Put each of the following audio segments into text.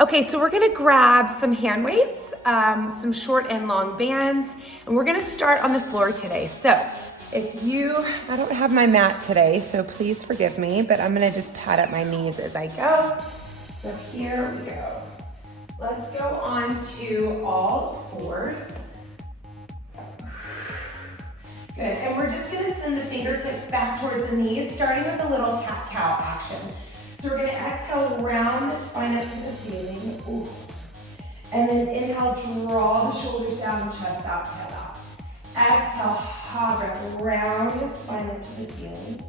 Okay, so we're gonna grab some hand weights, some short and long bands, and we're gonna start on the floor today. So I don't have my mat today, so please forgive me, but I'm gonna just pad up my knees as I go. So here we go. Let's go on to all fours. Good, and we're just gonna send the fingertips back towards the knees, starting with a little cat-cow action. So we're gonna exhale, round the spine up to the ceiling. Ooh. And then inhale, draw the shoulders down, chest out, tail out. Exhale, hot breath, round the spine up to the ceiling.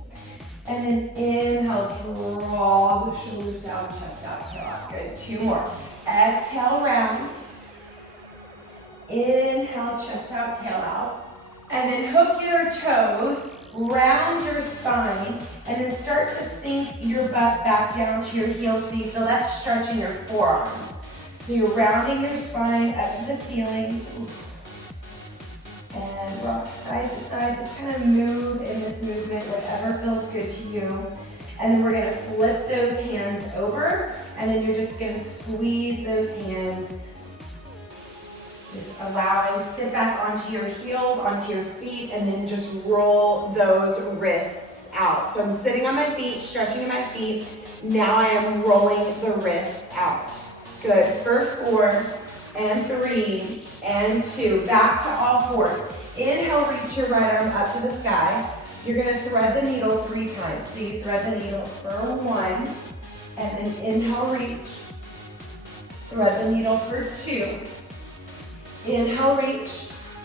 And then inhale, draw the shoulders down, chest out, tail out. Good, 2 more. Exhale, round. Inhale, chest out, tail out. And then hook your toes, round your spine, and then start to sink your butt back down to your heels so you feel that stretch in your forearms. So you're rounding your spine up to the ceiling. And rock side to side, just kind of move in this movement, whatever feels good to you. And then we're gonna flip those hands over, and then you're just gonna squeeze those hands. Just allowing, sit back onto your heels, onto your feet, and then just roll those wrists out. So I'm sitting on my feet, stretching my feet. Now I am rolling the wrist out. Good, for 4 and 3 and 2. Back to all fours. Inhale, reach your right arm up to the sky. You're gonna thread the needle 3 times. So you thread the needle for 1, and then inhale, reach. Thread the needle for 2. Inhale, reach.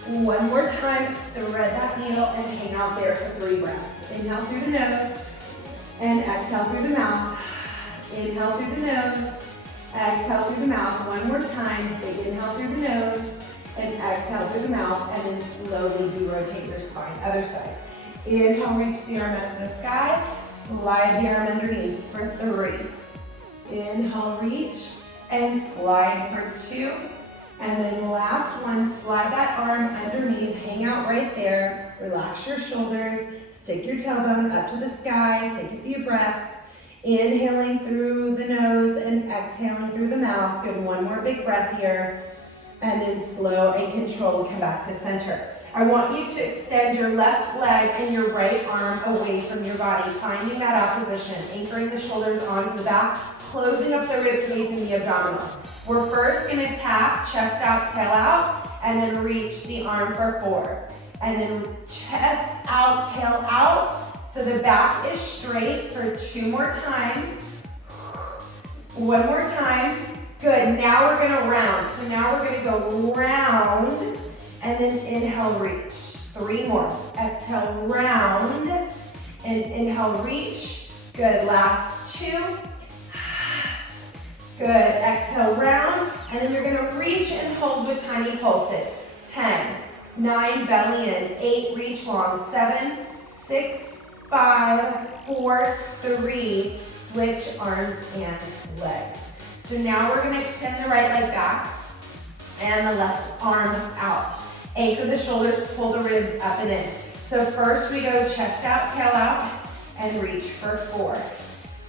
1 more time, thread that needle and hang out there for 3 breaths. Inhale through the nose and exhale through the mouth. Inhale through the nose, exhale through the mouth. 1 more time, big inhale through the nose and exhale through the mouth, and then slowly de-rotate your spine. Other side. Inhale, reach the arm up to the sky, slide the arm underneath for 3. Inhale, reach and slide for 2. And then last one, slide that arm underneath, hang out right there, relax your shoulders, stick your tailbone up to the sky, take a few breaths, inhaling through the nose and exhaling through the mouth. Good, 1 more big breath here, and then slow and controlled, come back to center. I want you to extend your left leg and your right arm away from your body, finding that opposition, anchoring the shoulders onto the back, closing up the rib cage and the abdominals. We're first gonna tap, chest out, tail out, and then reach the arm for 4. And then chest out, tail out, so the back is straight for 2 more times. 1 more time. Good, now we're gonna round. So now we're gonna go round, and then inhale, reach. 3 more. Exhale, round, and inhale, reach. Good, last 2. Good, exhale, round, and then you're gonna reach and hold with tiny pulses. 10, 9, belly in, 8, reach long, 7, 6, 5, 4, 3, switch arms and legs. So now we're gonna extend the right leg back and the left arm out. Anchor the shoulders, pull the ribs up and in. So first we go chest out, tail out, and reach for 4.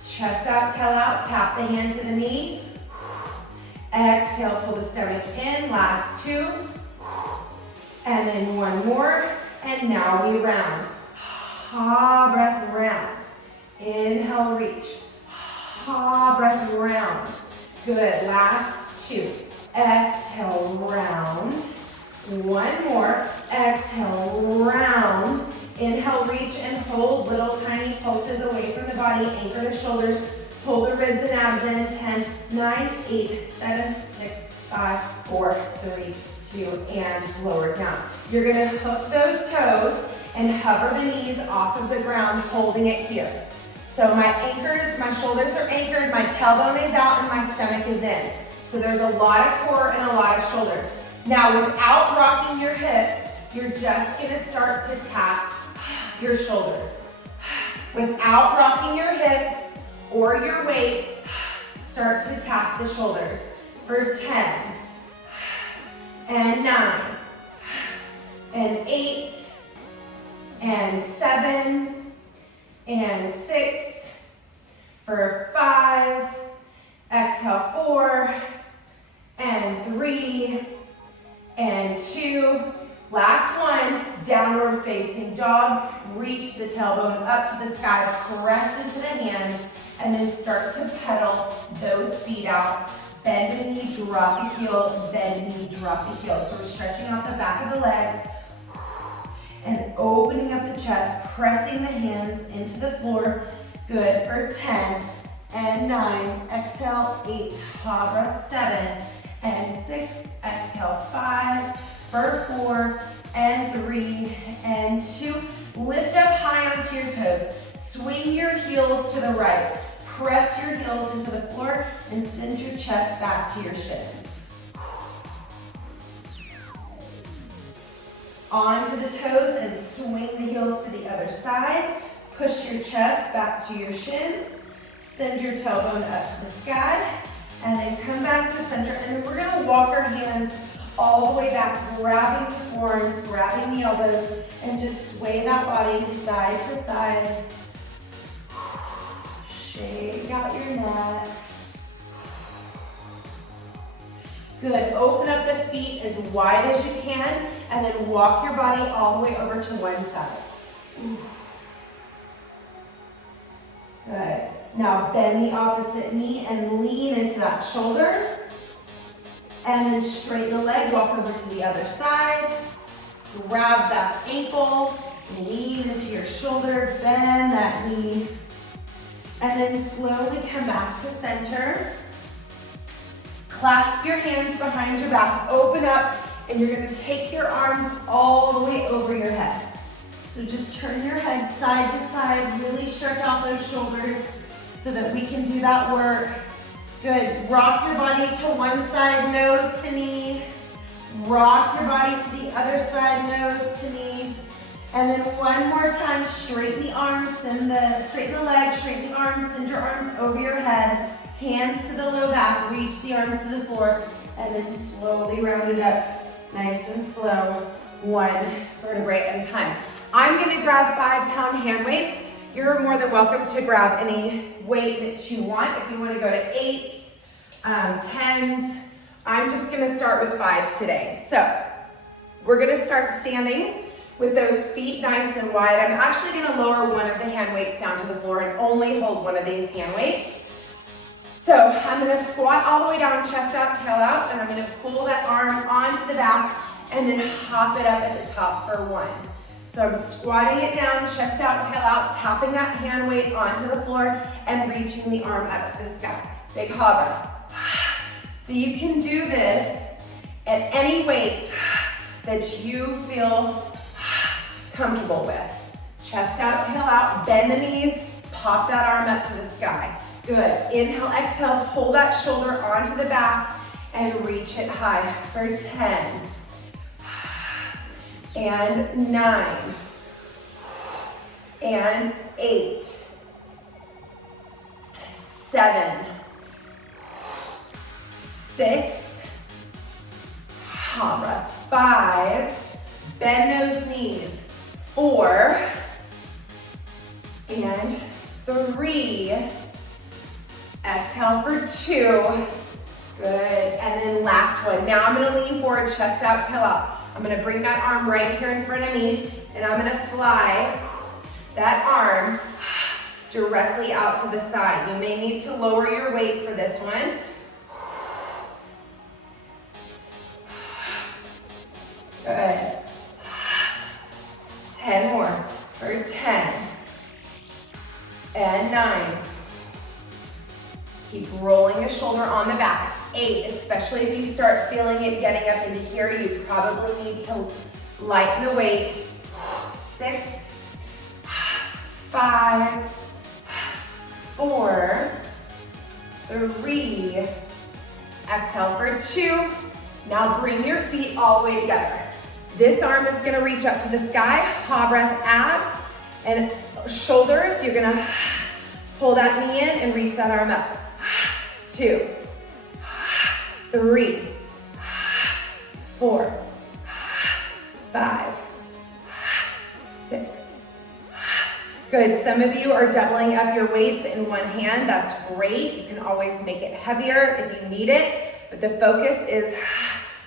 Chest out, tail out, tap the hand to the knee. Exhale, pull the stomach in, last 2. And then 1 more, and now we round. Ha, breath, round. Inhale, reach. Ha, breath, round. Good, last 2. Exhale, round. 1 more, exhale, round. Inhale, reach and hold, little tiny pulses away from the body, anchor the shoulders, pull the ribs and abs in, 10, 9, 8, 7, 6, 5, 4, 3, 2, and lower down. You're gonna hook those toes and hover the knees off of the ground, holding it here. So my shoulders are anchored, my tailbone is out, and my stomach is in. So there's a lot of core and a lot of shoulders. Now, without rocking your hips, you're just gonna start to tap your shoulders. Without rocking your hips or your weight, start to tap the shoulders for 10 and 9 and 8 and 7 and 6 for 5. Exhale, 4. 3 and 2. Last one, downward facing dog. Reach the tailbone up to the sky, press into the hands, and then start to pedal those feet out. Bend the knee, drop the heel, bend the knee, drop the heel. So we're stretching out the back of the legs and opening up the chest, pressing the hands into the floor. Good for 10 and 9. Exhale, 8, ha breath, 7 and 6. Exhale, 5 for 4 and 3 and 2. Lift up high onto your toes. Swing your heels to the right. Press your heels into the floor and send your chest back to your shins. Onto the toes and swing the heels to the other side. Push your chest back to your shins. Send your tailbone up to the sky. And then come back to center. And then we're going to walk our hands all the way back, grabbing the forearms, grabbing the elbows, and just sway that body side to side. Shake out your neck. Good. Open up the feet as wide as you can, and then walk your body all the way over to one side. Good. Now bend the opposite knee and lean into that shoulder. And then straighten the leg, walk over to the other side. Grab that ankle, lean into your shoulder, bend that knee. And then slowly come back to center. Clasp your hands behind your back, open up, and you're gonna take your arms all the way over your head. So just turn your head side to side, really stretch out those shoulders so that we can do that work. Good, rock your body to one side, nose to knee. Rock your body to the other side, nose to knee. And then one more time, straighten the arms, straighten the legs, straighten the arms, send your arms over your head. Hands to the low back, reach the arms to the floor, and then slowly round it up, nice and slow, one vertebrae at a time. I'm gonna grab 5-pound hand weights. You're more than welcome to grab any weight that you want. If you want to go to 8s, 10s, I'm just going to start with 5s today. So we're going to start standing with those feet nice and wide. I'm actually going to lower one of the hand weights down to the floor and only hold one of these hand weights. So I'm going to squat all the way down, chest out, tail out, and I'm going to pull that arm onto the back and then hop it up at the top for 1. So I'm squatting it down, chest out, tail out, tapping that hand weight onto the floor and reaching the arm up to the sky. Big ha breath. So you can do this at any weight that you feel comfortable with. Chest out, tail out, bend the knees, pop that arm up to the sky. Good. Inhale, exhale, pull that shoulder onto the back and reach it high for 10. And 9, and 8, 7, 6, ha breath, 5, bend those knees, 4, and 3, exhale for 2, good, and then last one. Now I'm gonna lean forward, chest out, tail out. I'm gonna bring that arm right here in front of me, and I'm gonna fly that arm directly out to the side. You may need to lower your weight for this one. Good. 10 more for 10 and 9. Keep rolling the shoulder on the back. 8, especially if you start feeling it getting up into here, you probably need to lighten the weight. 6, 5, 4, 3, exhale for 2. Now bring your feet all the way together. This arm is gonna reach up to the sky, ha breath, abs, and shoulders. You're gonna pull that knee in and reach that arm up. 2, 3, 4, 5, 6. Good, some of you are doubling up your weights in one hand. That's great. You can always make it heavier if you need it, but the focus is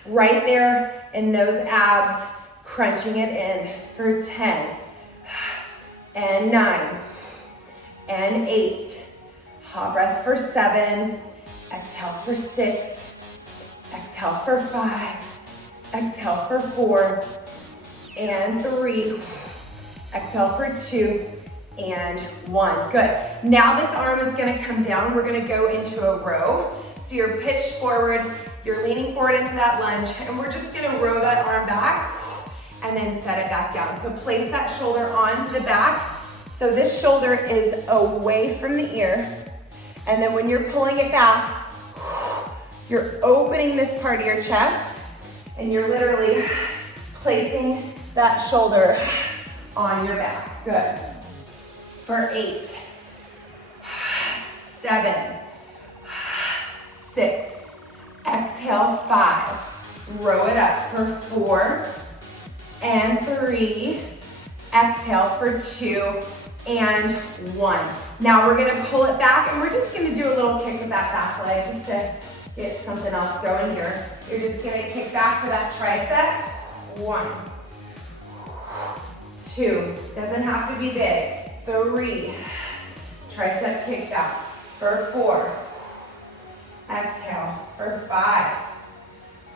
Right there in those abs, crunching it in for 10, and 9, and 8. Hot breath for 7, exhale for 6, exhale for 5, exhale for 4, and 3, exhale for 2, and 1. Good. Now this arm is gonna come down. We're gonna go into a row. So you're pitched forward, you're leaning forward into that lunge, and we're just gonna row that arm back and then set it back down. So place that shoulder onto the back. So this shoulder is away from the ear. And then when you're pulling it back, you're opening this part of your chest and you're literally placing that shoulder on your back. Good. For 8, 7, 6, exhale 5, row it up for 4, and 3, exhale for 2, and 1. Now we're gonna pull it back and we're just gonna do a little kick with that back leg just to get something else going here. You're just gonna kick back to that tricep. 1, 2, doesn't have to be big. 3, tricep kick back for 4, exhale for 5,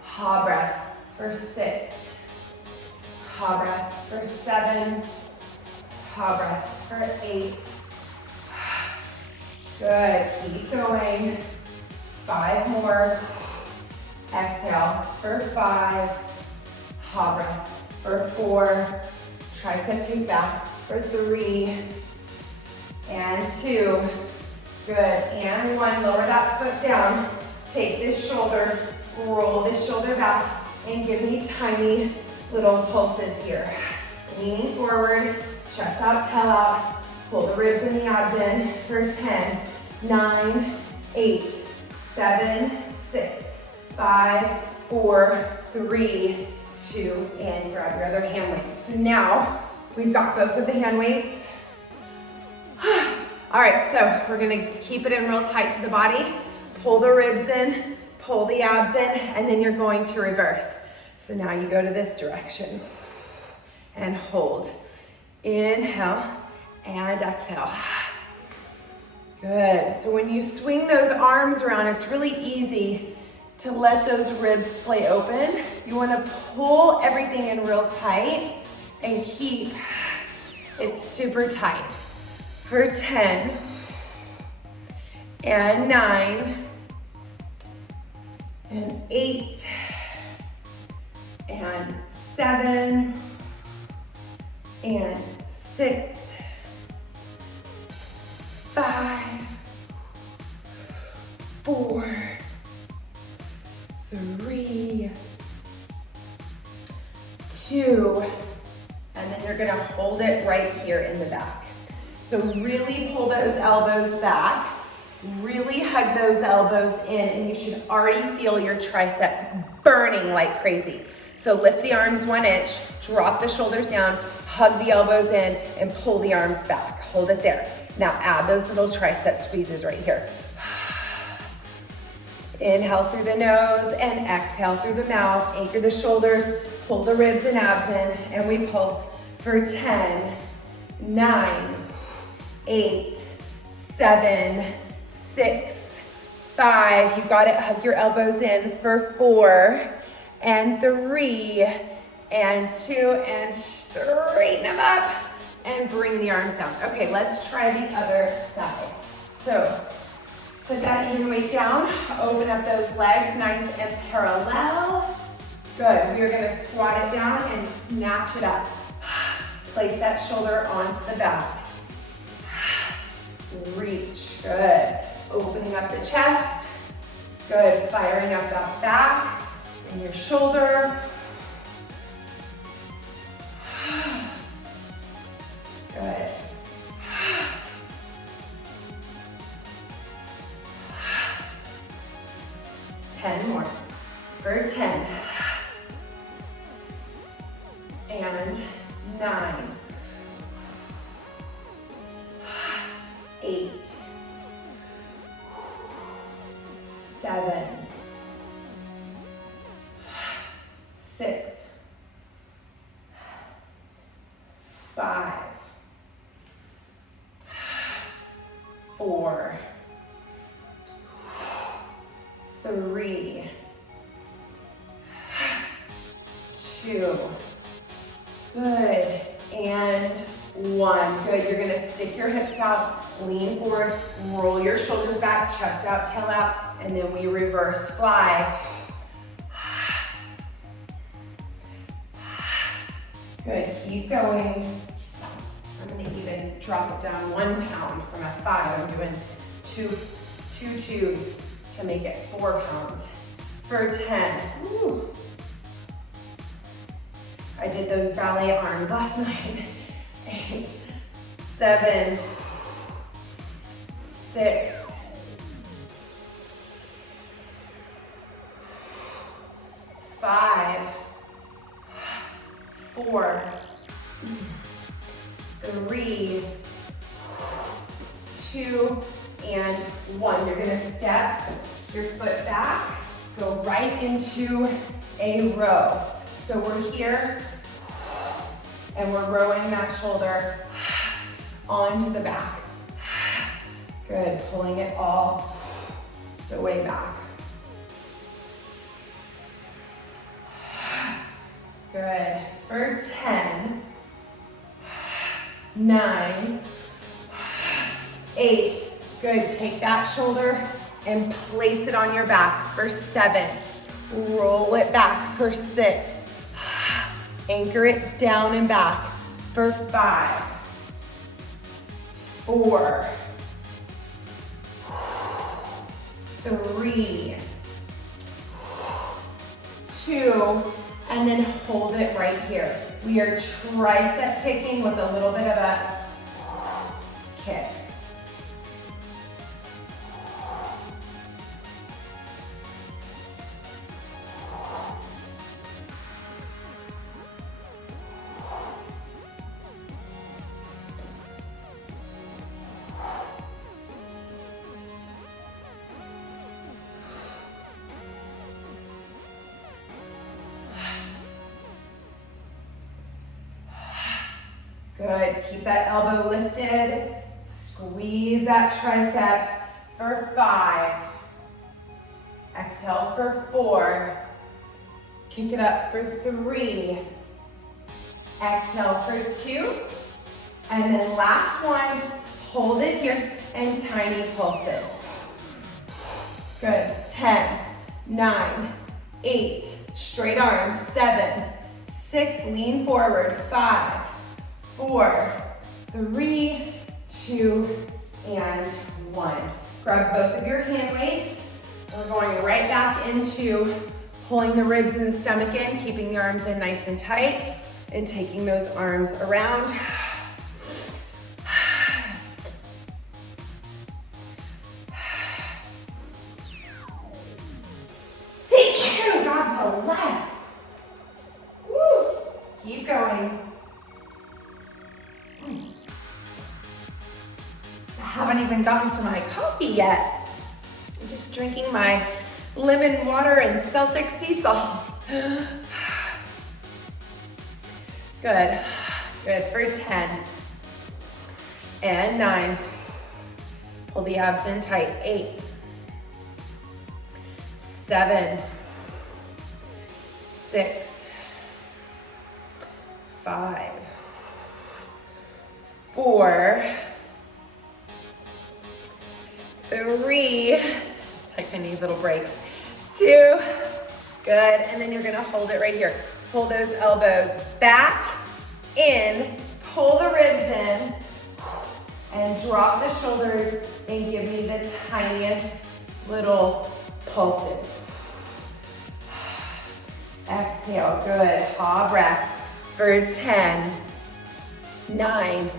hot breath for 6, hot breath for 7, hot breath for 8. Good, keep going. 5 more. Exhale for 5, hot breath for 4, tricep kick back for 3, and 2. Good, and 1. Lower that foot down. Take this shoulder, roll this shoulder back, and give me tiny little pulses here. Leaning forward, chest out, tail out. Pull the ribs and the abs in for 10, 9, 8, 7, 6, 5, 4, 3, 2, and grab your other hand weight. So now we've got both of the hand weights. All right, so we're gonna keep it in real tight to the body. Pull the ribs in, pull the abs in, and then you're going to reverse. So now you go to this direction and hold. Inhale and exhale. Good. So when you swing those arms around, it's really easy to let those ribs splay open. You want to pull everything in real tight and keep it super tight. For 10 and 9 and 8 and 7 and 6, 5, 4, 3, 2, and then you're gonna hold it right here in the back. So really pull those elbows back, really hug those elbows in, and you should already feel your triceps burning like crazy. So lift the arms 1 inch, drop the shoulders down, hug the elbows in, and pull the arms back. Hold it there. Now add those little tricep squeezes right here. Inhale through the nose and exhale through the mouth. Anchor the shoulders, pull the ribs and abs in, and we pulse for 10, 9, 8, 7, 6, 5. You got it. Hug your elbows in for 4 and 3 and 2, and straighten them up and bring the arms down. Okay, let's try the other side. So put that hand weight down, open up those legs nice and parallel. Good. We're gonna squat it down and snatch it up. Place that shoulder onto the back. Reach. Good. Opening up the chest. Good. Firing up that back and your shoulder. Good. Ten more. For 10. And 9. 8. 7. 4, 3, 2, good, and 1, good. You're gonna stick your hips out, lean forward, roll your shoulders back, chest out, tail out, and then we reverse fly. Good, keep going. I'm gonna even drop it down 1 pound from a 5. I'm doing two twos to make it 4 pounds. For 10, woo. I did those ballet arms last night. 8, 7, 6, 5, 4, 3, 2, and 1. You're gonna step your foot back, go right into a row. So we're here, and we're rowing that shoulder onto the back. Good, pulling it all the way back. Good, for 10, 9, 8, good. Take that shoulder and place it on your back for 7. Roll it back for 6. Anchor it down and back for 5, 4, 3, 2, and then hold it right here. We are tricep kicking with a little bit of a kick. Good, keep that elbow lifted. Squeeze that tricep for 5. Exhale for 4. Kick it up for 3. Exhale for 2. And then last one, hold it here and tiny pulses. Good, 10, 9, 8, straight arms, 7, 6, lean forward, 5, 4, 3, 2, and 1. Grab both of your hand weights. We're going right back into pulling the ribs and the stomach in, keeping the arms in nice and tight, and taking those arms around. Thank you, God bless. Woo. Keep going. I haven't even gotten to my coffee yet. I'm just drinking my lemon water and Celtic sea salt. Good, good, for 10 and 9. Pull the abs in tight, 8, 7, 6, 5, 4, 3, it's like I need little breaks, 2, good, and then you're gonna hold it right here. Pull those elbows back, in, pull the ribs in, and drop the shoulders and give me the tiniest little pulses. Exhale, good, ha breath for 10, 9,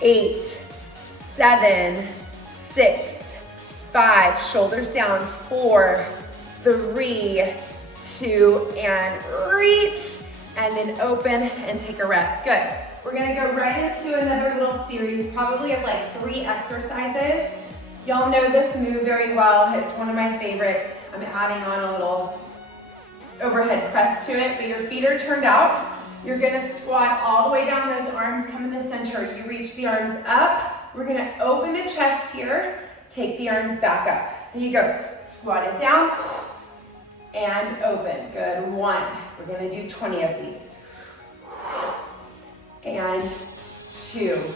8, 7, 6, 5, shoulders down, 4, 3, 2, and reach, and then open and take a rest. Good. We're gonna go right into another little series, probably of like 3 exercises. Y'all know this move very well. It's one of my favorites. I'm adding on a little overhead press to it, but your feet are turned out. You're gonna squat all the way down those arms, come in the center. You reach the arms up We're gonna open the chest here, take the arms back up. So you go, squat it down, and open. Good, 1. We're gonna do 20 of these. And 2.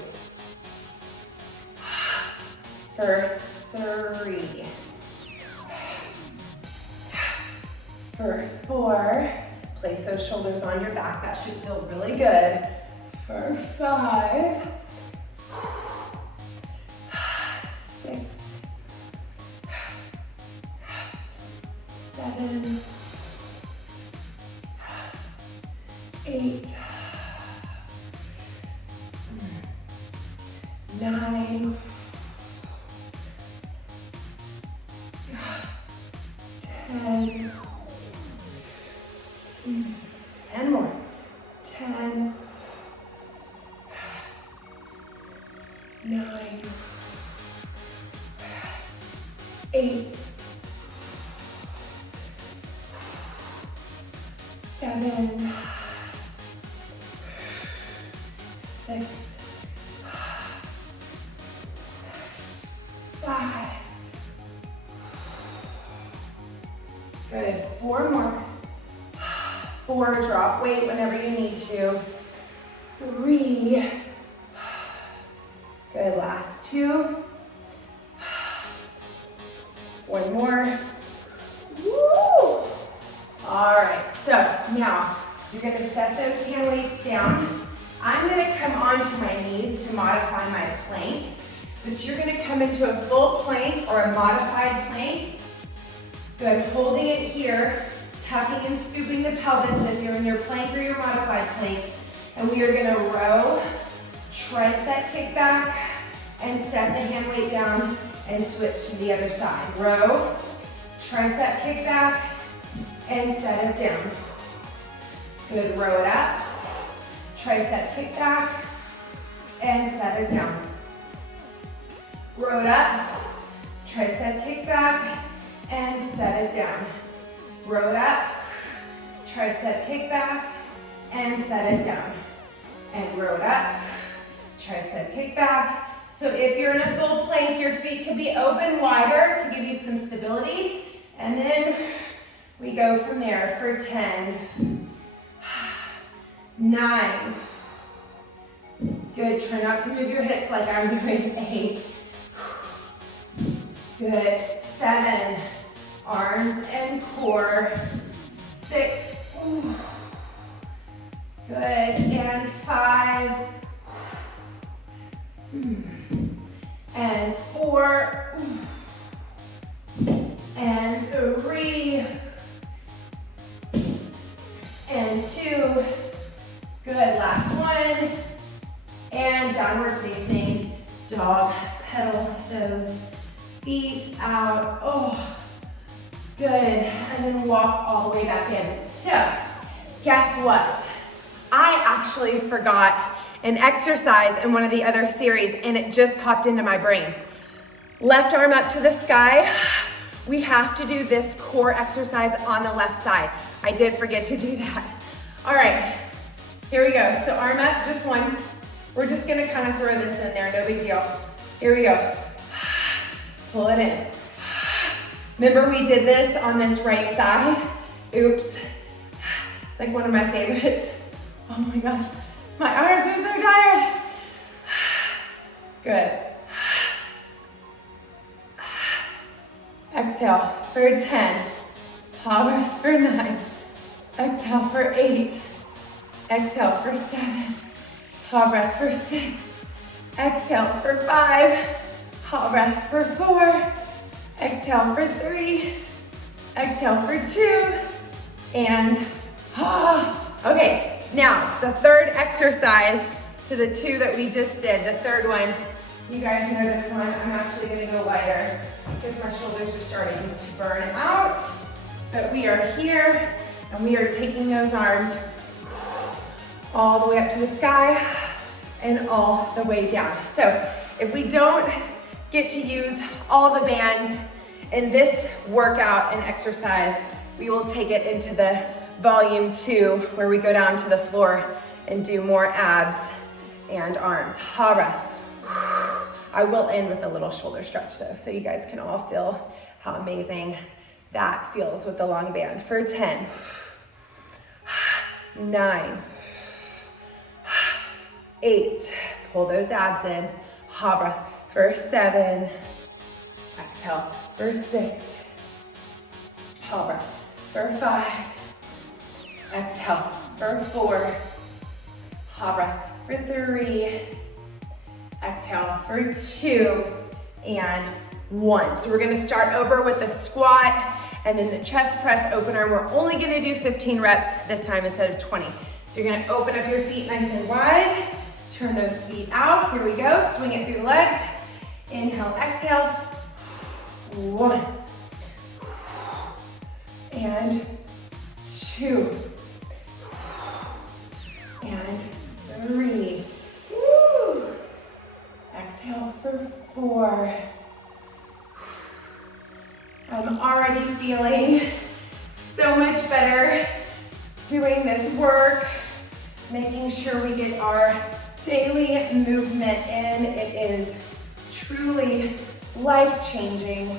For 3. For 4. Place those shoulders on your back. That should feel really good. For 5. 6. 7. 8. 9. 10. 10 more. 10. 9. 8. 7. 6. 5. Good. 4 more. 4. Drop weight whenever you need to. 3. Good. Last 2. 1 more. Woo! All right. So now you're going to set those hand weights down. I'm going to come onto my knees to modify my plank, but you're going to come into a full plank or a modified plank. Good. Holding it here, tucking and scooping the pelvis if you're in your plank or your modified plank. And we are going to row, tricep kick back, and set the hand weight down and switch to the other side. Row, tricep kick back, and set it down. Good. Row it up, tricep kick back, and set it down. Row it up, tricep kick back, and set it down. Row it up, tricep kick back, and set it down. And row it up, tricep kick back. So if you're in a full plank, your feet could be open wider to give you some stability. And then we go from there for 10, 9. Good. Try not to move your hips like I'm doing. 8. Good. 7. Arms and core. 6. Ooh. Good. And 5. And 4. And 3. And 2. Good. Last one. And downward facing dog. Pedal those feet out. Oh, good. And then walk all the way back in. So, guess what? I actually forgot an exercise in one of the other series, and it just popped into my brain. Left arm up to the sky. We have to do this core exercise on the left side. I did forget to do that. All right, here we go. So arm up, just one. We're just gonna kind of throw this in there, no big deal. Here we go. Pull it in. Remember we did this on this right side? Oops. It's like one of my favorites. Oh my gosh, my arms are so tired. Good. Exhale for 10. Hover for 9. Exhale for 8. Exhale for 7. Hot breath for 6. Exhale for 5. Hot breath for 4. Exhale for 3. Exhale for 2. And okay, now the third exercise to the 2 that we just did, the third one. You guys know this one. I'm actually gonna go lighter because my shoulders are starting to burn out. But we are here and we are taking those arms all the way up to the sky and all the way down. So if we don't get to use all the bands in this workout and exercise, we will take it into the volume 2 where we go down to the floor and do more abs and arms. Ha breath. I will end with a little shoulder stretch though, so you guys can all feel how amazing that feels with the long band. For 10, 9, 8, pull those abs in, ha breath. For 7, exhale. For 6, ha breath. For 5, exhale. For 4, ha breath. For 3, exhale. For 2, and 1. So we're gonna start over with the squat and then the chest press opener. We're only gonna do 15 reps this time instead of 20. So you're gonna open up your feet nice and wide, turn those feet out. Here we go, swing it through the legs. Inhale, exhale. 1, and 2, and 3. Woo. Exhale for 4. I'm already feeling so much better doing this work, making sure we get our daily movement in. It is truly life-changing.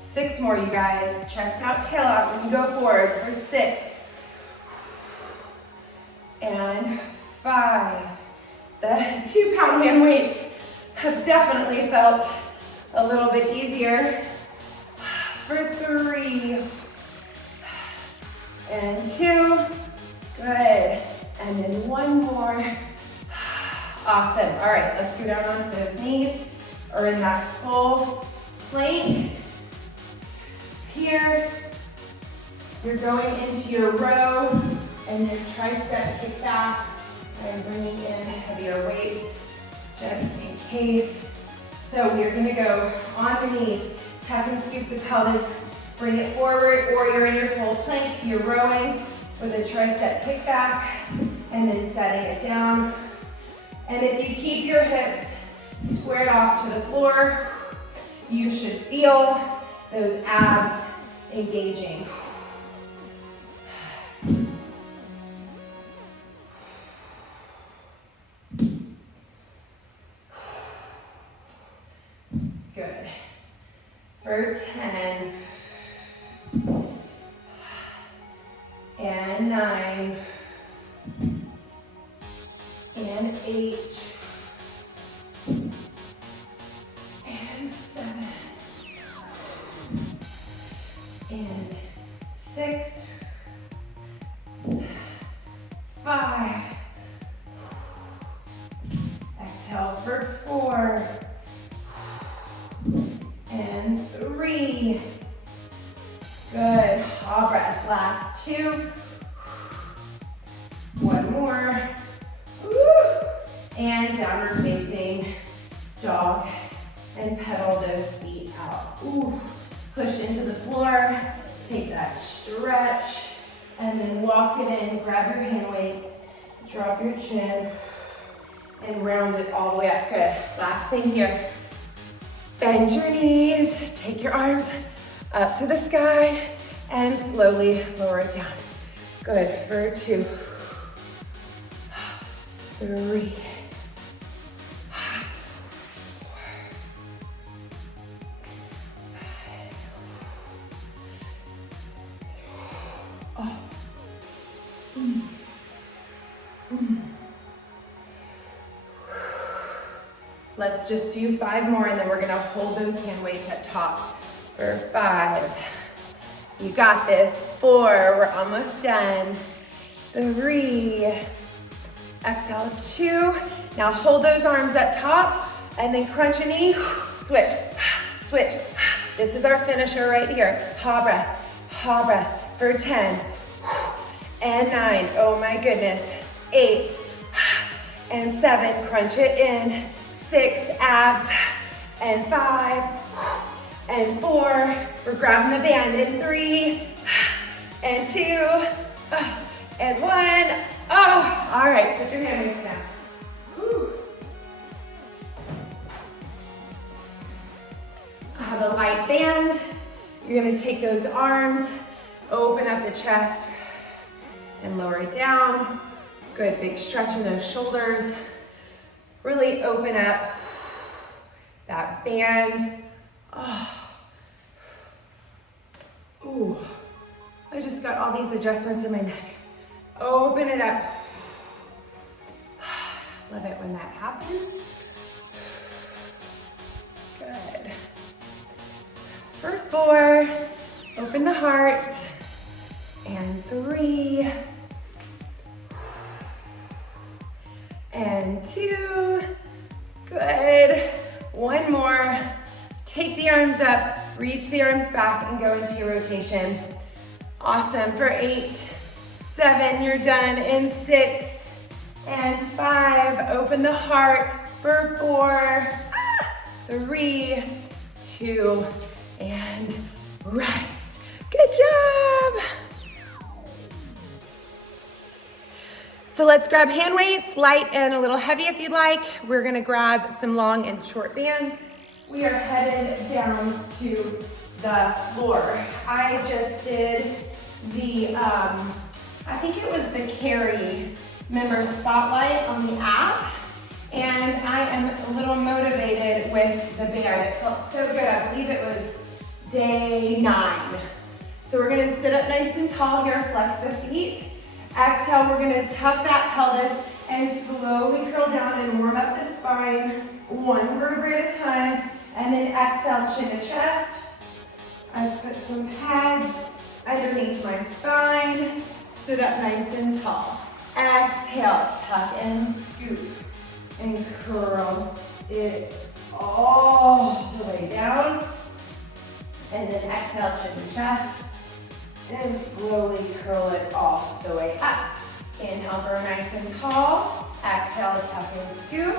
6 more, you guys. Chest out, tail out. When you go forward for 6. And 5. The 2-pound hand weights have definitely felt a little bit easier. For 3. And 2. Good. And then 1 more. Awesome. All right, let's go down onto those knees or in that full plank. Here, you're going into your row and your tricep kick back and bringing in heavier weights just in case. So we're gonna go on the knees, tap and scoop the pelvis, bring it forward, or you're in your full plank, you're rowing with a tricep kick back and then setting it down. And if you keep your hips squared off to the floor, you should feel those abs engaging. Good. For 10, and 9, and 8, and 7, and 6, 5, exhale for 4, and 3, good, ha breath, last 2, 1 more, woo. And downward facing dog, and pedal those feet out. Ooh. Push into the floor, take that stretch, and then walk it in, grab your hand weights, drop your chin, and round it all the way up. Good. Last thing here. Bend your knees, take your arms up to the sky, and slowly lower it down. Good. For 2, 3, 4. Let's just do 5 more and then we're gonna hold those hand weights at top for 5. You got this. 4, we're almost done. 3, exhale, 2. Now hold those arms at top and then crunch a knee, switch, switch. This is our finisher right here. Ha breath for 10, and 9, oh my goodness, 8, and 7, crunch it in, 6, abs, and 5, and 4, we're grabbing the band in 3, and 2, and 1, oh, all right, put your hand weights down. Whew. I have a light band. You're gonna take those arms, open up the chest, and lower it down. Good, big stretch in those shoulders. Really open up that band. Oh. Ooh, I just got all these adjustments in my neck. Open it up. Love it when that happens. Good. For 4, open the heart. And 3. And 2. Good. 1 more. Take the arms up, reach the arms back, and go into your rotation. Awesome. For 8, 7, you're done. In 6 and 5, open the heart. For 4, 3, 2, and rest. Good job. So let's grab hand weights, light and a little heavy if you'd like. We're gonna grab some long and short bands. We are headed down to the floor. I just did the, I think it was the Carry Member Spotlight on the app, and I am a little motivated with the band. It felt so good. I believe it was day 9. So we're gonna sit up nice and tall here, flex the feet. Exhale, we're gonna tuck that pelvis and slowly curl down and warm up the spine, 1 vertebrae at a time. And then exhale, chin to chest. I put some pads underneath my spine. Sit up nice and tall. Exhale, tuck and scoop. And curl it all the way down. And then exhale, chin to chest. And slowly curl it all the way up. Inhale, grow nice and tall. Exhale, tuck and scoop.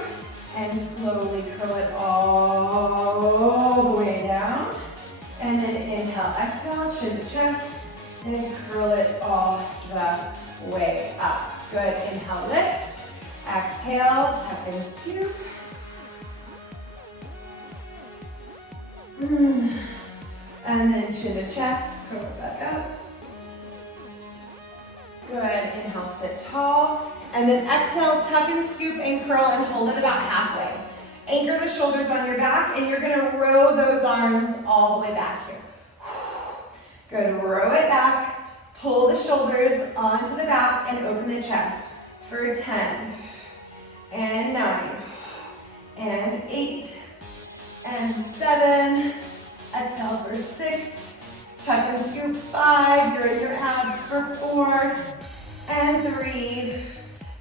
And slowly curl it all the way down. And then inhale, exhale, chin to chest, and curl it all the way up. Good, inhale, lift. Exhale, tuck and scoop. And then chin to chest, curl it back up. Good, inhale, sit tall. And then exhale, tuck and scoop and curl and hold it about halfway. Anchor the shoulders on your back, and you're gonna row those arms all the way back here. Good, row it back, pull the shoulders onto the back and open the chest for 10, and 9, and 8, and 7. Exhale for 6, tuck and scoop, 5, you're in your abs for 4, and 3,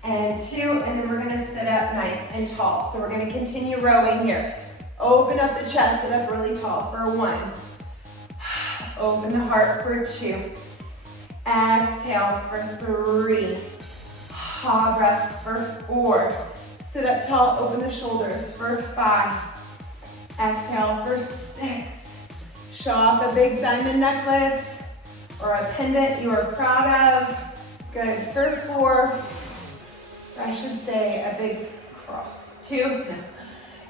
and 2, and then we're gonna sit up nice and tall. So we're gonna continue rowing here. Open up the chest, sit up really tall for 1. Open the heart for 2. Exhale for 3. Ha breath for 4. Sit up tall, open the shoulders for 5. Exhale for 6. Show off a big diamond necklace or a pendant you are proud of. Good, for 4. I should say a big cross. 2, no.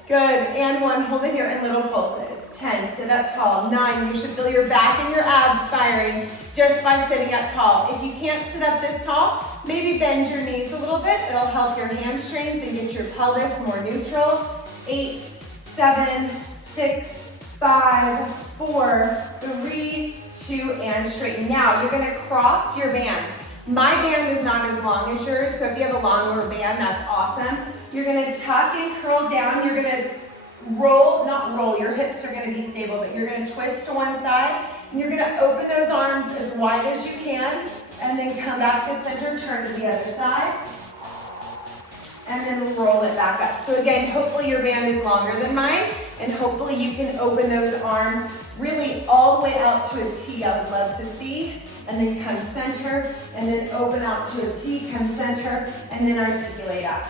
Good, and 1, hold it here in little pulses. 10, sit up tall. 9, you should feel your back and your abs firing just by sitting up tall. If you can't sit up this tall, maybe bend your knees a little bit. It'll help your hamstrings and get your pelvis more neutral. 8, 7, 6, 5, 4, 3, 2, and straighten. Now, you're gonna cross your band. My band is not as long as yours, so if you have a longer band, that's awesome. You're gonna tuck and curl down. You're gonna roll, not roll, your hips are gonna be stable, but you're gonna twist to one side. And you're gonna open those arms as wide as you can, and then come back to center, turn to the other side, and then roll it back up. So again, hopefully your band is longer than mine, and hopefully you can open those arms really all the way out to a T. I would love to see. And then come center, and then open out to a T, come center, and then articulate up.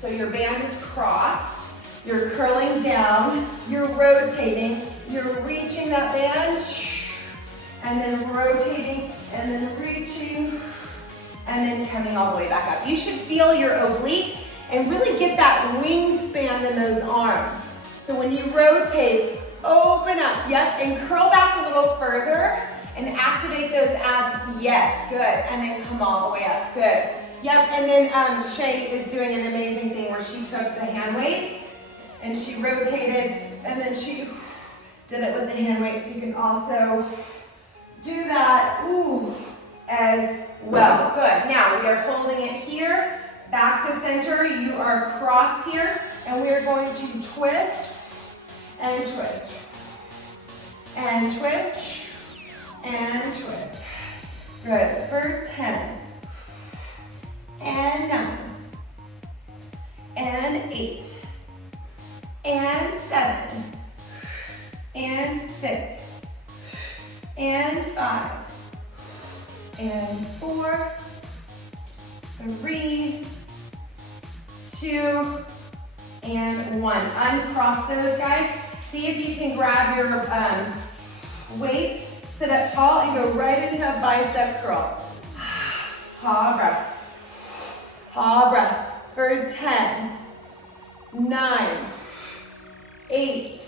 So your band is crossed, you're curling down, you're rotating, you're reaching that band, and then rotating, and then reaching, and then coming all the way back up. You should feel your obliques and really get that wingspan in those arms. So when you rotate, open up, yep, and curl back a little further. And activate those abs. Yes, good. And then come all the way up. Good. Yep, and then Shay is doing an amazing thing where she took the hand weights and she rotated and then she did it with the hand weights. You can also do that as well. Good. Now we are holding it here, back to center. You are crossed here, and we are going to twist and twist and twist and twist. Good. For 10 and 9 and 8 and 7 and 6 and 5 and 4, 3, 2, and 1. Uncross those, guys. See if you can grab your weights, sit up tall, and go right into a bicep curl. Ha, breath. Ha, breath. For 10, 9, 8,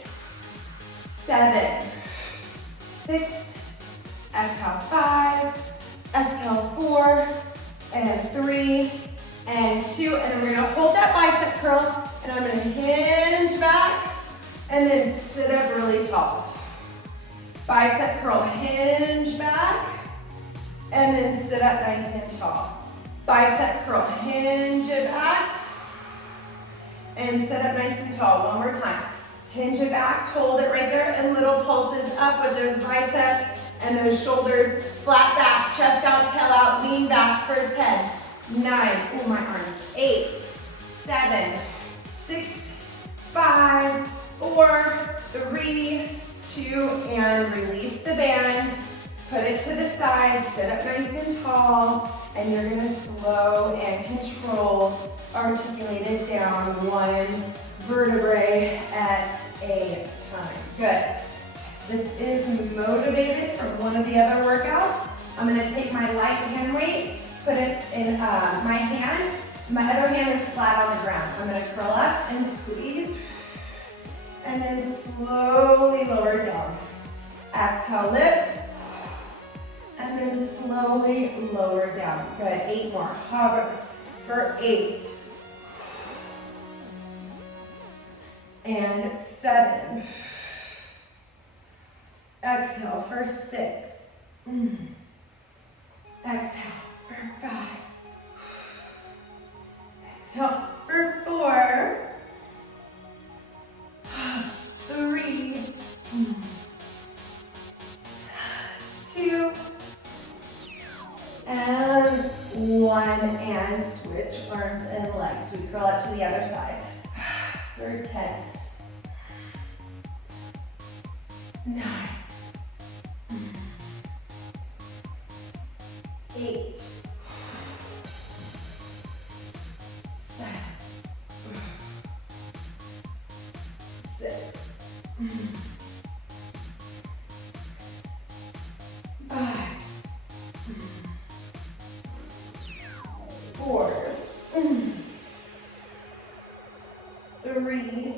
7, 6, exhale 5, exhale 4, and 3, and 2, and then we're gonna hold that bicep curl, and I'm gonna hinge back, and then sit up really tall. Bicep curl, hinge back, and then sit up nice and tall. Bicep curl, hinge it back, and sit up nice and tall. One more time. Hinge it back, hold it right there, and little pulses up with those biceps and those shoulders. Flat back, chest out, tail out, lean back for 10, 9, oh my arms, 8, 7, 6, 5, 4, 3, 2, and release the band. Put it to the side, sit up nice and tall, and you're gonna slow and control, articulate it down one vertebrae at a time. Good. This is motivated from one of the other workouts. I'm gonna take my light hand weight, put it in my hand. My other hand is flat on the ground. I'm gonna curl up and squeeze, and then slowly lower down. Exhale, lift, and then slowly lower down. Good, 8 more. Hover for 8. And 7. Exhale for 6. Exhale for 5. Exhale for 4. 3. 2. And 1. And switch arms and legs. We curl up to the other side. For 10. 9. 8. 7. 6. 5. 4. 3.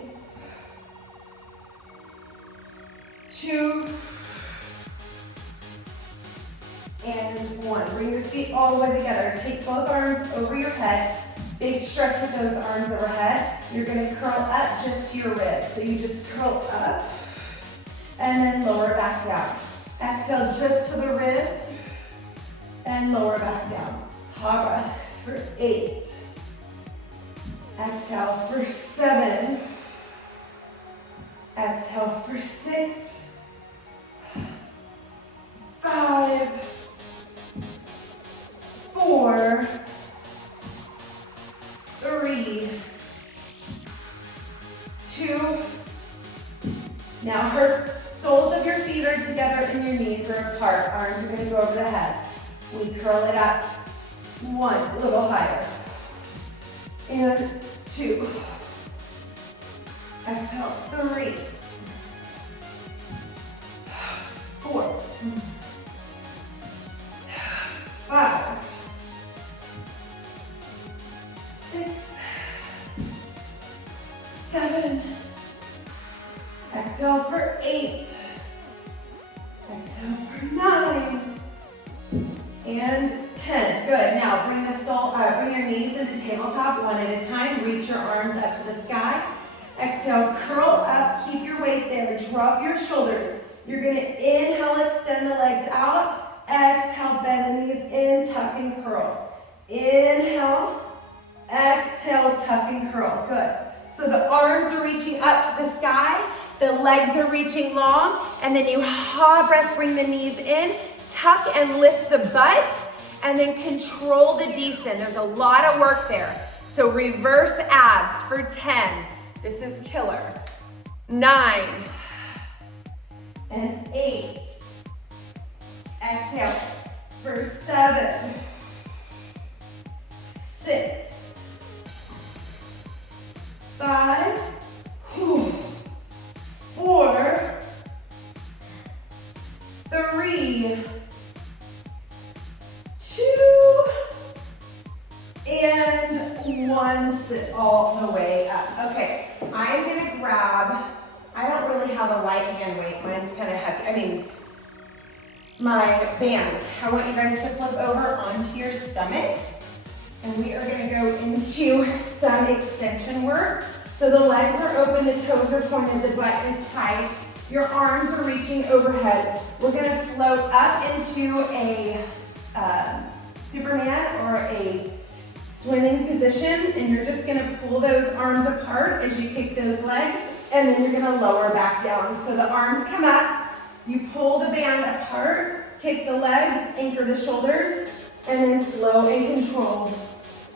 2. And 1. Bring your feet all the way together. Take both arms over your head. Big stretch with those arms overhead. You're going to curl up just to your ribs. So you just curl up and then lower back down. Exhale just to the ribs and lower back down. Ha breath for 8. Exhale for 7. Exhale for 6. 5. 4. 3. 2. Now her soles of your feet are together and your knees are apart. Arms are going to go over the head. We curl it up. 1, a little higher. And 2. Exhale, 3. 4. 5. 6. 7. Exhale for 8. Exhale for 9. into tabletop, one at a time. Reach your arms up to the sky. Exhale, curl up, keep your weight there. Drop your shoulders. You're gonna inhale, extend the legs out. Exhale, bend the knees in, tuck and curl. Inhale, exhale, tuck and curl. Good. So the arms are reaching up to the sky, the legs are reaching long, and then you breath, bring the knees in, tuck and lift the butt, and then control the descend. There's a lot of work there. So reverse abs for 10. This is killer. 9 and 8. Exhale for 7, 6, 5, 4, 3, 2, and 1. Sit all the way up. Okay, I'm gonna grab, I don't really have a light hand weight, mine's kind of heavy. My band. I want you guys to flip over onto your stomach, and we are gonna go into some extension work. So the legs are open, the toes are pointed, the butt is tight, your arms are reaching overhead. We're gonna float up into a Superman or a swimming position, and you're just gonna pull those arms apart as you kick those legs, and then you're gonna lower back down. So the arms come up, you pull the band apart, kick the legs, anchor the shoulders, and then slow and controlled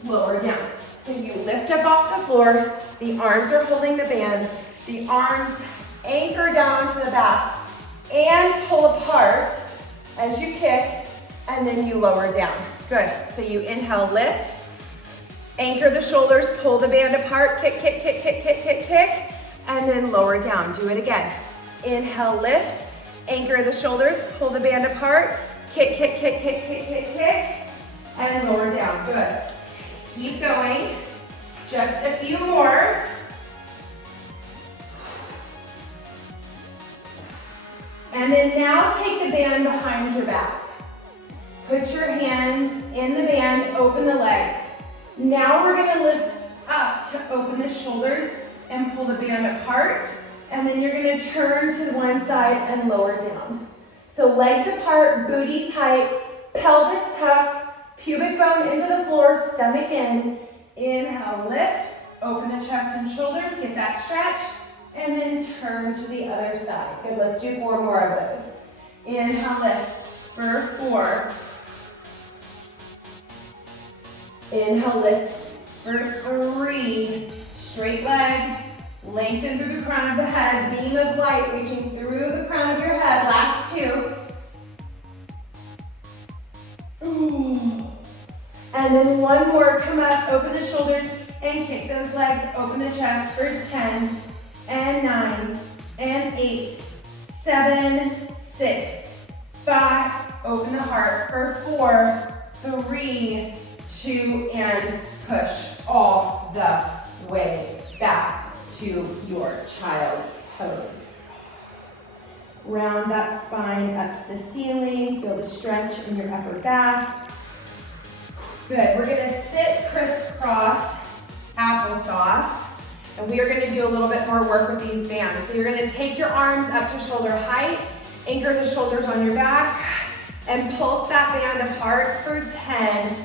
lower down. So you lift up off the floor, the arms are holding the band, the arms anchor down to the back, and pull apart as you kick, and then you lower down. Good, so you inhale, lift, anchor the shoulders, pull the band apart, kick, kick, kick, kick, kick, kick, kick, and then lower down. Do it again. Inhale, lift, anchor the shoulders, pull the band apart, kick, kick, kick, kick, kick, kick, kick, and lower down. Good. Keep going. Just a few more. And then now take the band behind your back. Put your hands in the band, open the legs. Now we're gonna lift up to open the shoulders and pull the band apart. And then you're gonna turn to one side and lower down. So legs apart, booty tight, pelvis tucked, pubic bone into the floor, stomach in. Inhale, lift, open the chest and shoulders, get that stretch, and then turn to the other side. Good, let's do 4 more of those. Inhale, lift for 4. Inhale, lift for 3. Straight legs, lengthen through the crown of the head, beam of light reaching through the crown of your head. Last 2. Ooh. And then 1 more, come up, open the shoulders, and kick those legs, open the chest for 10, and 9, and 8, 7, 6, 5, open the heart for 4, 3, 2, and push all the way back to your child's pose. Round that spine up to the ceiling, feel the stretch in your upper back. Good, we're gonna sit crisscross applesauce, and we are gonna do a little bit more work with these bands. So you're gonna take your arms up to shoulder height, anchor the shoulders on your back, and pulse that band apart for 10,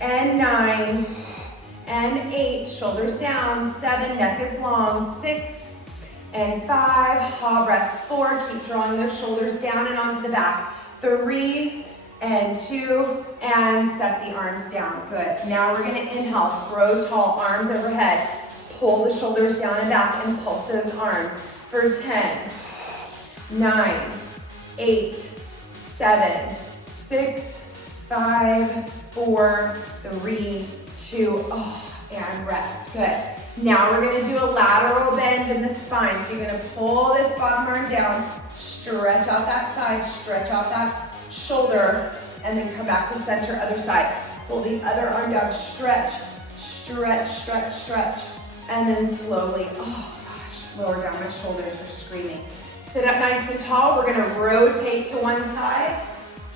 and 9, and 8, shoulders down, 7, neck is long, 6, and 5, ha breath, 4, keep drawing those shoulders down and onto the back, 3, and 2, and set the arms down. Good. Now we're gonna inhale, grow tall, arms overhead. Pull the shoulders down and back and pulse those arms for 10, 9, 8, 7, 6, 5, 4, 3, 2, and rest. Good. Now we're gonna do a lateral bend in the spine. So you're gonna pull this bottom arm down, stretch out that side, stretch out that shoulder, and then come back to center, other side. Pull the other arm down, stretch, stretch, stretch, stretch, and then slowly, lower down. My shoulders are screaming. Sit up nice and tall. We're gonna rotate to one side.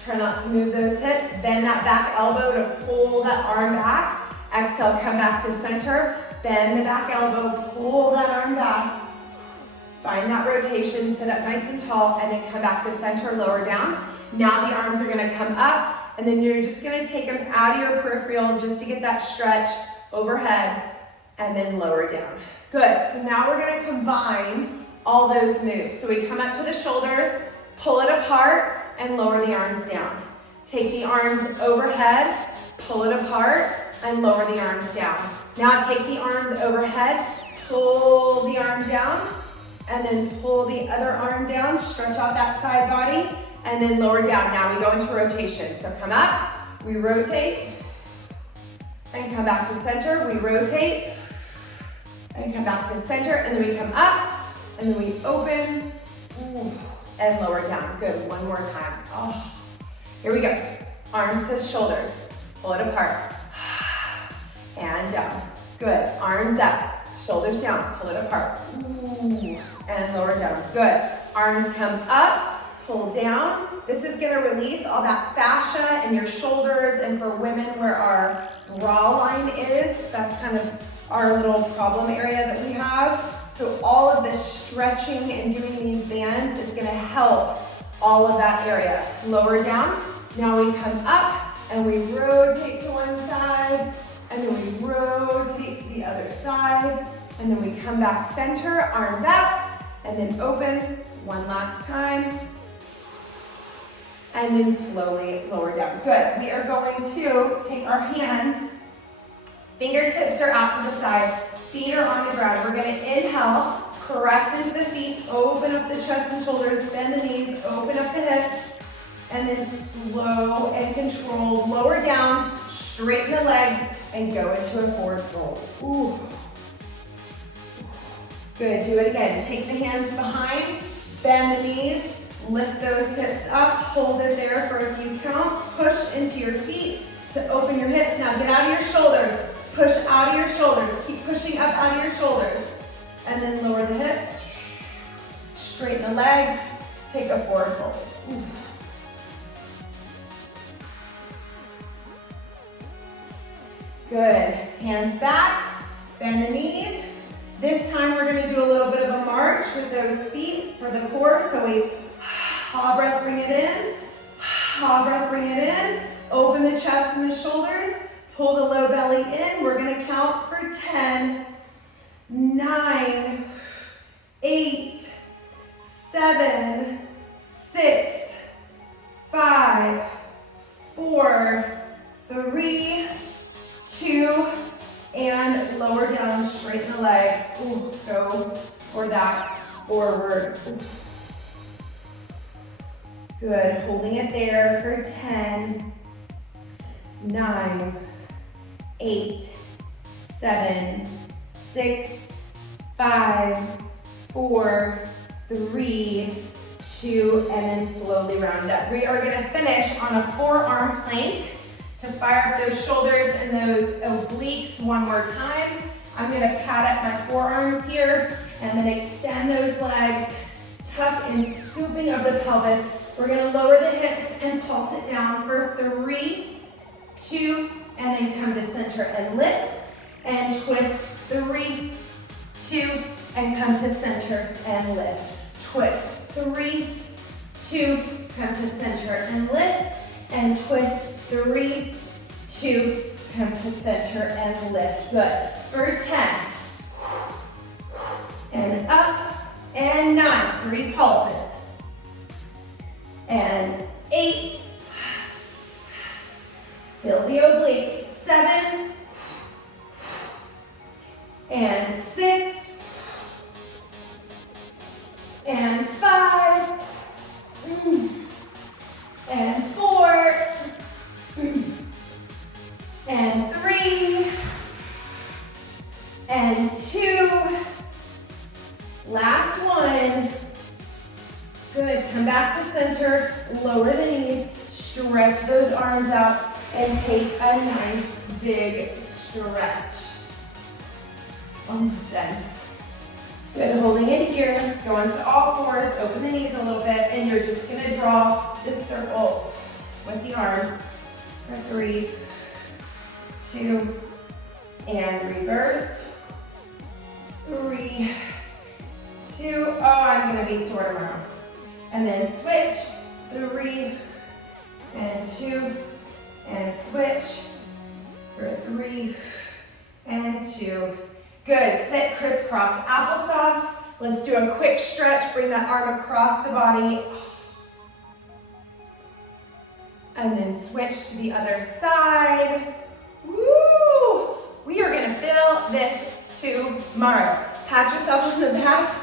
Try not to move those hips. Bend that back elbow to pull that arm back, Exhale, come back to center. Bend the back elbow, pull that arm back. Find that rotation, sit up nice and tall, and then come back to center, lower down. Now the arms are gonna come up, and then you're just gonna take them out of your peripheral just to get that stretch overhead, and then lower down. Good, so now we're gonna combine all those moves. So we come up to the shoulders, pull it apart, and lower the arms down. Take the arms overhead, pull it apart, and lower the arms down. Now take the arms overhead, pull the arm down, and then pull the other arm down, stretch out that side body, and then lower down. Now we go into rotation. So come up, we rotate, and come back to center, we rotate, and come back to center, and then we come up, and then we open, and lower down. Good, one more time. Oh. Here we go. Arms to shoulders, pull it apart, and down. Good, arms up, shoulders down, pull it apart, and lower down. Good, arms come up, pull down. This is gonna release all that fascia in your shoulders, and for women where our bra line is, that's kind of our little problem area that we have. So all of this stretching and doing these bands is gonna help all of that area. Lower down, now we come up and we rotate to one side, and then we rotate to the other side, and then we come back center, arms up, and then open, one last time, and then slowly lower down. Good, we are going to take our hands, fingertips are out to the side, feet are on the ground. We're gonna inhale, press into the feet, open up the chest and shoulders, bend the knees, open up the hips, and then slow and controlled, lower down, straighten the legs, and go into a forward fold. Ooh. Good, do it again. Take the hands behind, bend the knees, lift those hips up, hold it there for a few counts, push into your feet to open your hips. Now get out of your shoulders, push out of your shoulders, keep pushing up out of your shoulders, and then lower the hips, straighten the legs, take a forward fold. Ooh. Good, hands back, bend the knees. This time we're gonna do a little bit of a march with those feet for the core. So we, ha breath, bring it in, ha breath, bring it in. Open the chest and the shoulders, pull the low belly in. We're gonna count for 10, 9, 8, 7, 6, 5, 4, 3, 2, and lower down, straighten the legs. Ooh, go for that forward. Ooh. Good, holding it there for 10, 9, 8, 7, 6, 5, 4, 3, 2, and then slowly round up. We are gonna finish on a forearm plank to fire up those shoulders and those obliques one more time. I'm gonna pad up my forearms here and then extend those legs, tuck and scooping over the pelvis. We're gonna lower the hips and pulse it down for 3, 2, and then come to center and lift and twist. 3, 2, and come to center and lift. Twist. 3, 2, come to center and lift and twist. 3, 2, come to center and lift. Good. For 10. And up. And 9. 3 pulses. And 8. Feel the obliques. 7. And 6. And 5. And 4. And 3, and 2, last one. Good, come back to center, lower the knees, stretch those arms out, and take a nice big stretch. Almost done. Good, holding it here, go into all fours, open the knees a little bit, and you're just gonna draw this circle with the arm for 3, 2, And reverse. 3, 2, oh, I'm gonna be sore tomorrow. And then switch, 3, and 2, and switch for 3, and 2. Good, sit crisscross applesauce. Let's do a quick stretch, bring that arm across the body. And then switch to the other side. Woo! We are gonna feel this tomorrow. Pat yourself on the back,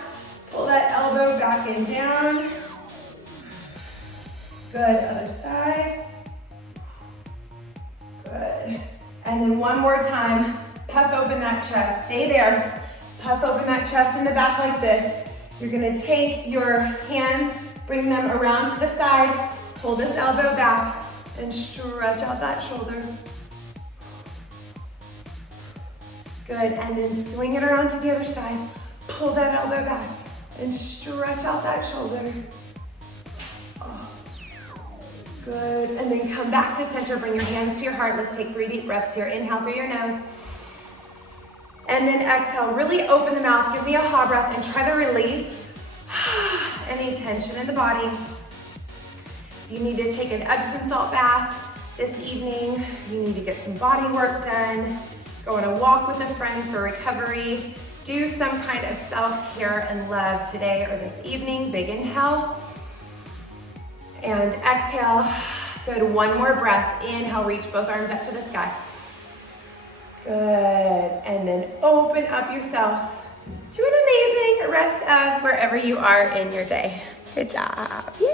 pull that elbow back and down. Good, other side. Good. And then one more time, puff open that chest, stay there. Puff open that chest in the back like this. You're gonna take your hands, bring them around to the side, pull this elbow back, and stretch out that shoulder. Good, and then swing it around to the other side. Pull that elbow back, and stretch out that shoulder. Oh. Good, and then come back to center, bring your hands to your heart. Let's take 3 deep breaths here. Inhale through your nose. And then exhale, really open the mouth, give me a ha breath, and try to release any tension in the body. You need to take an Epsom salt bath this evening. You need to get some body work done. Go on a walk with a friend for recovery. Do some kind of self-care and love today or this evening. Big inhale. And exhale. Good, one more breath. Inhale, reach both arms up to the sky. Good, and then open up yourself to an amazing rest of wherever you are in your day. Good job. Yeah.